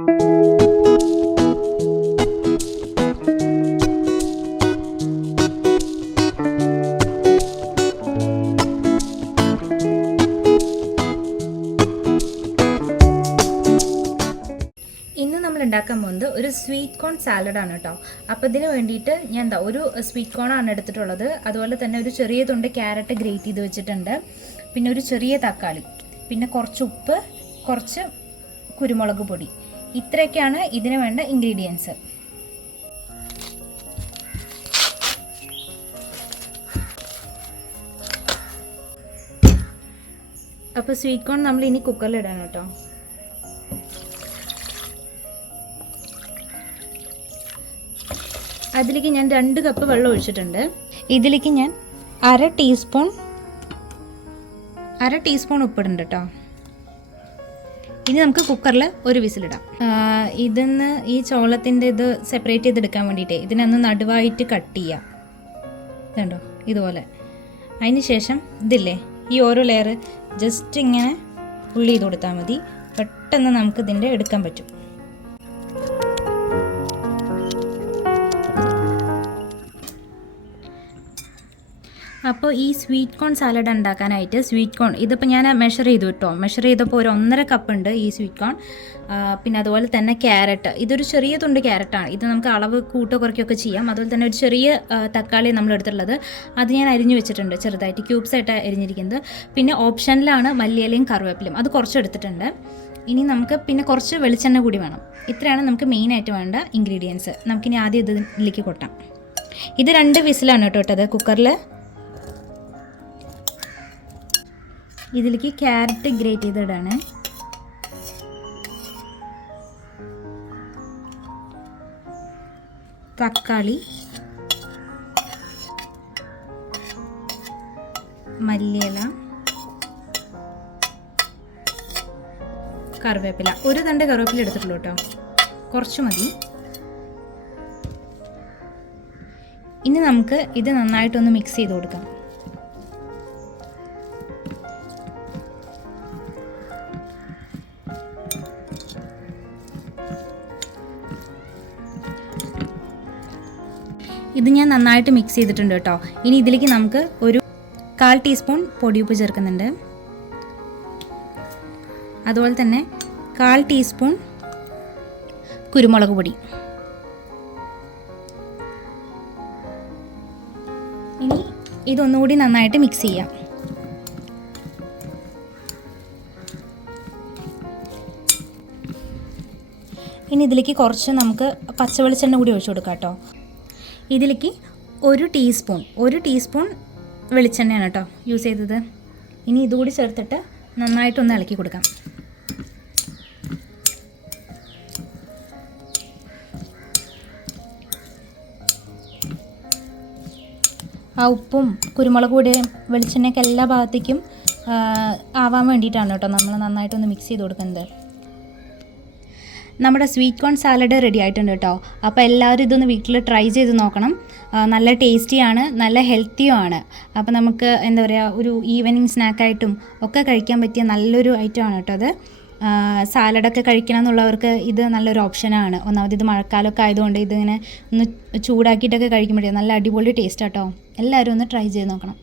ഇന്ന് നമ്മൾ ഉണ്ടാക്കാൻ പോകുന്നത് ഒരു സ്വീറ്റ് കോൺ സാലഡാണ് കേട്ടോ. അപ്പോൾ ഇതിന് വേണ്ടിയിട്ട് ഞാൻ ഒരു സ്വീറ്റ് കോണാണ് എടുത്തിട്ടുള്ളത്. അതുപോലെ തന്നെ ഒരു ചെറിയ തുണ്ട് ക്യാരറ്റ് ഗ്രേറ്റ് ചെയ്ത് വെച്ചിട്ടുണ്ട്. പിന്നെ ഒരു ചെറിയ തക്കാളി, പിന്നെ കുറച്ച് ഉപ്പ്, കുറച്ച് കുരുമുളക് പൊടി. ഇത്രയൊക്കെയാണ് ഇതിന് വേണ്ട ഇൻഗ്രീഡിയൻസ്. അപ്പോൾ സ്വീറ്റ് കോൺ നമ്മൾ ഇനി കുക്കറിലിടാണ് കേട്ടോ. അതിലേക്ക് ഞാൻ 2 കപ്പ് വെള്ളം ഒഴിച്ചിട്ടുണ്ട്. ഇതിലേക്ക് ഞാൻ അര ടീസ്പൂൺ ഉപ്പിടുന്നുണ്ട് കേട്ടോ. ഇനി നമുക്ക് കുക്കറിൽ ഒരു വിസിലിടാം. ഇതിന്ന് ഈ ചോളത്തിൻ്റെ ഇത് സെപ്പറേറ്റ് ചെയ്തെടുക്കാൻ വേണ്ടിയിട്ടേ ഇതിനൊന്ന് നടുവായിട്ട് കട്ട് ചെയ്യാം. ഇതുണ്ടോ, ഇതുപോലെ. അതിന് ശേഷം ഇതില്ലേ, ഈ ഓരോ ലെയർ ജസ്റ്റ് ഇങ്ങനെ പുള്ളി ചെയ്ത് കൊടുത്താൽ മതി. പെട്ടെന്ന് നമുക്ക് ഇതിൻ്റെ എടുക്കാൻ പറ്റും. അപ്പോൾ ഈ സ്വീറ്റ് കോൺ സാലഡ് ഉണ്ടാക്കാനായിട്ട് സ്വീറ്റ് കോൺ ഇതിപ്പോൾ ഞാൻ മെഷർ ചെയ്തു കേട്ടോ. മെഷർ ചെയ്തപ്പോൾ ഒരു 1.5 കപ്പ് ഉണ്ട് ഈ സ്വീറ്റ് കോൺ. പിന്നെ അതുപോലെ തന്നെ ക്യാരറ്റ്, ഇതൊരു ചെറിയ തുണ്ട് ക്യാരറ്റാണ്. ഇത് നമുക്ക് അളവ് കൂട്ടോ കുറയ്ക്കുകയൊക്കെ ചെയ്യാം. അതുപോലെ തന്നെ ഒരു ചെറിയ തക്കാളി നമ്മൾ എടുത്തിട്ടുള്ളത്, അത് ഞാൻ അരിഞ്ഞു വെച്ചിട്ടുണ്ട് ചെറുതായിട്ട്, ക്യൂബ്സായിട്ട് അരിഞ്ഞിരിക്കുന്നത്. പിന്നെ ഓപ്ഷനിലാണ് മല്ലിയിലയും കറിവേപ്പിലയും, അത് കുറച്ച് എടുത്തിട്ടുണ്ട്. ഇനി നമുക്ക് പിന്നെ കുറച്ച് വെളിച്ചെണ്ണ കൂടി വേണം. ഇത്രയാണ് നമുക്ക് മെയിനായിട്ട് വേണ്ട ഇൻഗ്രീഡിയൻസ്. നമുക്കിനി ആദ്യം ഇതിലേക്ക് കൊട്ടാം. ഇത് 2 വിസിലാണ് കേട്ടോ ഇട്ടത് കുക്കറിൽ. ഇതിലേക്ക് ക്യാരറ്റ് ഗ്രേറ്റ് ചെയ്തിടാണ്. തക്കാളി, മല്ലിയില, കറിവേപ്പില. ഒരു തണ്ട് കറിവേപ്പില എടുത്തിട്ടുള്ളൂ കേട്ടോ, കുറച്ച് മതി. ഇനി നമുക്ക് ഇത് നന്നായിട്ടൊന്ന് മിക്സ് ചെയ്ത് കൊടുക്കാം. ഇത് ഞാൻ നന്നായിട്ട് മിക്സ് ചെയ്തിട്ടുണ്ട് കേട്ടോ. ഇനി ഇതിലേക്ക് നമുക്ക് ഒരു 1/4 ടീസ്പൂൺ പൊടിയുപ്പ് ചേർക്കുന്നുണ്ട്. അതുപോലെ തന്നെ 1/4 ടീസ്പൂൺ കുരുമുളക് പൊടി. ഇനി ഇതൊന്നുകൂടി നന്നായിട്ട് മിക്സ് ചെയ്യാം. ഇനി ഇതിലേക്ക് കുറച്ച് നമുക്ക് പച്ചവെളിച്ചെണ്ണ കൂടി ഒഴിച്ചു കൊടുക്കാം കേട്ടോ. ഇതിലേക്ക് ഒരു ടീസ്പൂൺ വെളിച്ചെണ്ണയാണ് കേട്ടോ യൂസ് ചെയ്തത്. ഇനി ഇതുകൂടി ചേർത്തിട്ട് നന്നായിട്ടൊന്ന് ഇളക്കി കൊടുക്കാം. ആ ഉപ്പും കുരുമുളക് പൊടിയും വെളിച്ചെണ്ണയൊക്കെ എല്ലാ ഭാഗത്തേക്കും ആവാൻ വേണ്ടിയിട്ടാണ് കേട്ടോ നമ്മൾ നന്നായിട്ടൊന്ന് മിക്സ് ചെയ്ത് കൊടുക്കുന്നത്. നമ്മുടെ സ്വീറ്റ് കോൺ സാലഡ് റെഡി ആയിട്ടുണ്ട് കേട്ടോ. അപ്പോൾ എല്ലാവരും ഇതൊന്ന് വീട്ടിൽ ട്രൈ ചെയ്ത് നോക്കണം. നല്ല ടേസ്റ്റിയാണ്, നല്ല ഹെൽത്തിയുമാണ്. അപ്പോൾ നമുക്ക് എന്താ പറയുക, ഒരു ഈവനിങ് സ്നാക്കായിട്ടും ഒക്കെ കഴിക്കാൻ പറ്റിയ നല്ലൊരു ഐറ്റമാണ് കേട്ടോ അത്. സാലഡൊക്കെ കഴിക്കണം എന്നുള്ളവർക്ക് ഇത് നല്ലൊരു ഓപ്ഷനാണ്. ഒന്നാമത് ഇത് മഴക്കാലമൊക്കെ ആയതുകൊണ്ട് ഇതിങ്ങനെ ഒന്ന് ചൂടാക്കിയിട്ടൊക്കെ കഴിക്കുമ്പോഴേ നല്ല അടിപൊളി ടേസ്റ്റ് കേട്ടോ. എല്ലാവരും ഒന്ന് ട്രൈ ചെയ്ത് നോക്കണം.